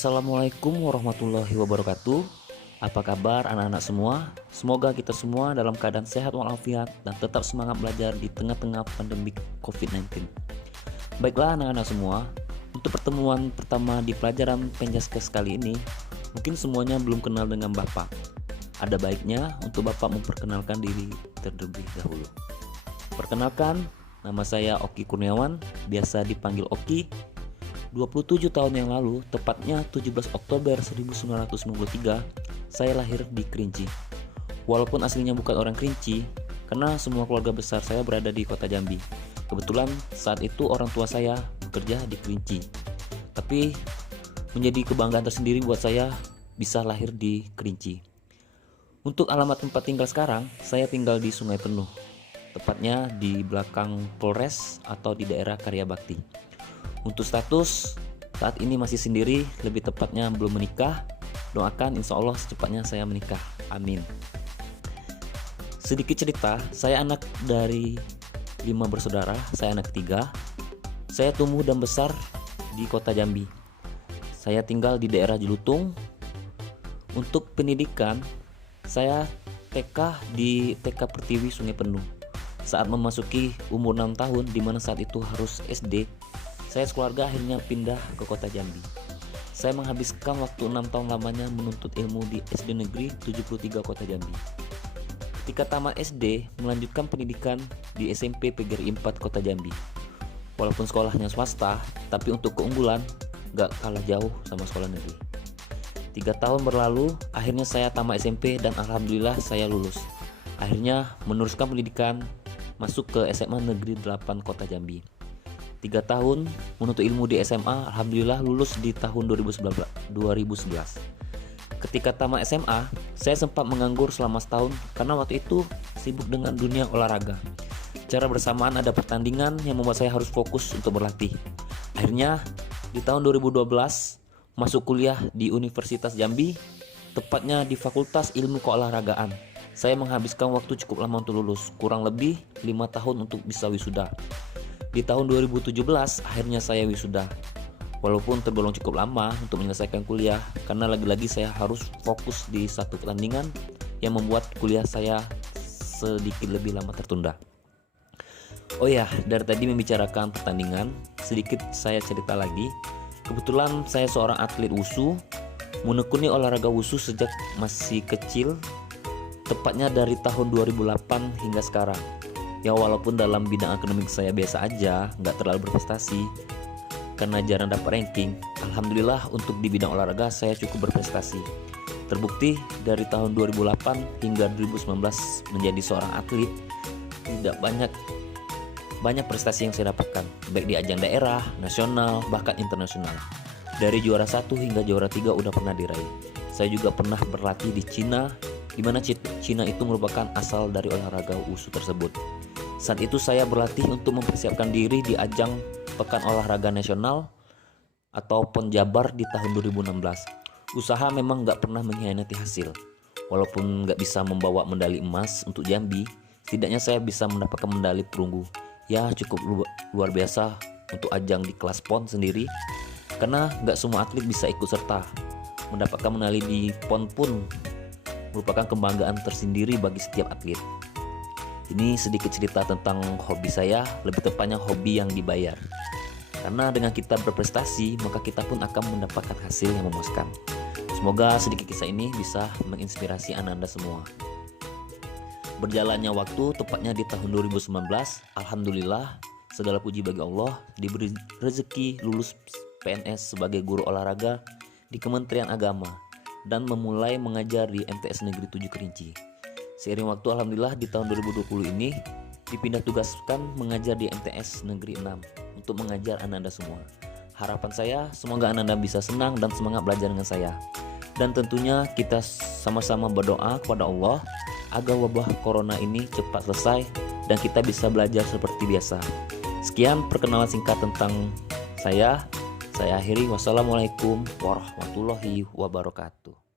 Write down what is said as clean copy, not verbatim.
Assalamualaikum warahmatullahi wabarakatuh. Apa kabar anak-anak semua? Semoga kita semua dalam keadaan sehat walafiat dan tetap semangat belajar di tengah-tengah pandemi COVID-19. Baiklah anak-anak semua, untuk pertemuan pertama di pelajaran Penjaskes kali ini, mungkin semuanya belum kenal dengan Bapak. Ada baiknya untuk Bapak memperkenalkan diri terlebih dahulu. Perkenalkan, nama saya Oki Kurniawan, biasa dipanggil Oki. 27 tahun yang lalu, tepatnya 17 Oktober 1993, saya lahir di Kerinci. Walaupun aslinya bukan orang Kerinci, karena semua keluarga besar saya berada di kota Jambi. Kebetulan saat itu orang tua saya bekerja di Kerinci. Tapi menjadi kebanggaan tersendiri buat saya bisa lahir di Kerinci. Untuk alamat tempat tinggal sekarang, saya tinggal di Sungai Penuh, tepatnya di belakang Polres atau di daerah Karya Bakti. Untuk status, saat ini masih sendiri, lebih tepatnya belum menikah. Doakan insya Allah secepatnya saya menikah, amin. Sedikit cerita, saya anak dari 5 bersaudara, saya anak ketiga. Saya tumbuh dan besar di kota Jambi. Saya tinggal di daerah Jelutung. Untuk pendidikan, saya TK di TK Pertiwi Sungai Penuh. Saat memasuki umur 6 tahun, dimana saat itu harus SD, saya sekeluarga akhirnya pindah ke kota Jambi. Saya menghabiskan waktu 6 tahun lamanya menuntut ilmu di SD Negeri 73 Kota Jambi. Ketika tamat SD, melanjutkan pendidikan di SMP PGRI 4 Kota Jambi. Walaupun sekolahnya swasta, tapi untuk keunggulan gak kalah jauh sama sekolah negeri. 3 tahun berlalu, akhirnya saya tamat SMP dan alhamdulillah saya lulus. Akhirnya meneruskan pendidikan, masuk ke SMA Negeri 8 Kota Jambi. 3 tahun menuntut ilmu di SMA, alhamdulillah lulus di tahun 2011. Ketika tamat SMA, saya sempat menganggur selama setahun karena waktu itu sibuk dengan dunia olahraga. Secara bersamaan ada pertandingan yang membuat saya harus fokus untuk berlatih. Akhirnya di tahun 2012 masuk kuliah di Universitas Jambi, tepatnya di Fakultas Ilmu Keolahragaan. Saya menghabiskan waktu cukup lama untuk lulus, kurang lebih 5 tahun untuk bisa wisuda. Di tahun 2017 akhirnya saya wisuda. Walaupun tergolong cukup lama untuk menyelesaikan kuliah, karena lagi-lagi saya harus fokus di satu pertandingan yang membuat kuliah saya sedikit lebih lama tertunda. Oh ya, dari tadi membicarakan pertandingan, sedikit saya cerita lagi. Kebetulan saya seorang atlet WUSU, menekuni olahraga WUSU sejak masih kecil, tepatnya dari tahun 2008 hingga sekarang. Ya walaupun dalam bidang akademik saya biasa aja, nggak terlalu berprestasi karena jarang dapat ranking. Alhamdulillah untuk di bidang olahraga saya cukup berprestasi. Terbukti dari tahun 2008 hingga 2019 menjadi seorang atlet, tidak banyak prestasi yang saya dapatkan, baik di ajang daerah, nasional, bahkan internasional. Dari juara 1 hingga juara 3 udah pernah diraih. Saya juga pernah berlatih di Cina, di mana Cina itu merupakan asal dari olahraga WUSU tersebut. Saat itu saya berlatih untuk mempersiapkan diri di ajang Pekan Olahraga Nasional atau PON Jabar di tahun 2016. Usaha memang gak pernah mengkhianati hasil. Walaupun gak bisa membawa medali emas untuk Jambi, setidaknya saya bisa mendapatkan medali perunggu. Ya cukup luar biasa untuk ajang di kelas PON sendiri, karena gak semua atlet bisa ikut serta. Mendapatkan medali di PON pun merupakan kebanggaan tersendiri bagi setiap atlet. Ini sedikit cerita tentang hobi saya, lebih tepatnya hobi yang dibayar. Karena dengan kita berprestasi, maka kita pun akan mendapatkan hasil yang memuaskan. Semoga sedikit kisah ini bisa menginspirasi Anda semua. Berjalannya waktu, tepatnya di tahun 2019, alhamdulillah, segala puji bagi Allah, diberi rezeki lulus PNS sebagai guru olahraga di Kementerian Agama dan memulai mengajar di MTS Negeri 7 Kerinci. Seiring waktu alhamdulillah di tahun 2020 ini dipindah tugaskan mengajar di MTS Negeri 6 untuk mengajar anak-anak semua. Harapan saya semoga anak-anak bisa senang dan semangat belajar dengan saya. Dan tentunya kita sama-sama berdoa kepada Allah agar wabah corona ini cepat selesai dan kita bisa belajar seperti biasa. Sekian perkenalan singkat tentang saya. Saya akhiri. Wassalamualaikum warahmatullahi wabarakatuh.